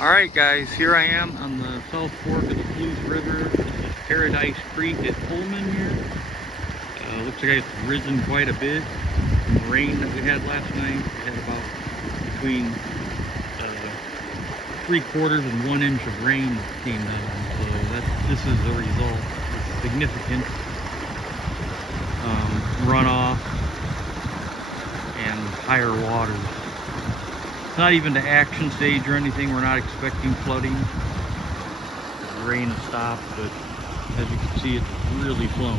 Alright guys, here I am on the South Fork of the Palouse River. This is Paradise Creek at Pullman here. Looks like it's risen quite a bit from the rain that we had last night. We had about between 3/4 and 1 inch of rain that came down. So this is the result. It's significant runoff and higher waters. It's not even the action stage or anything. We're not expecting flooding. The rain has stopped, but as you can see, it's really flowing.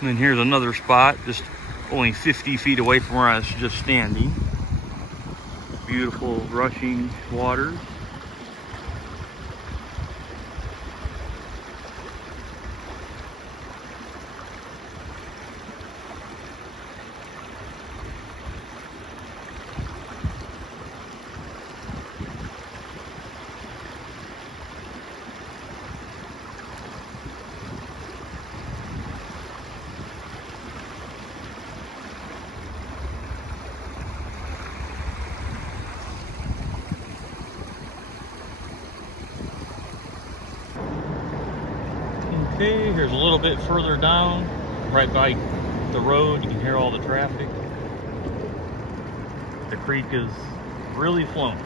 And then here's another spot, just only 50 feet away from where I was just standing. Beautiful rushing waters. Okay, here's a little bit further down, right by the road. You can hear all the traffic. The creek is really flowing.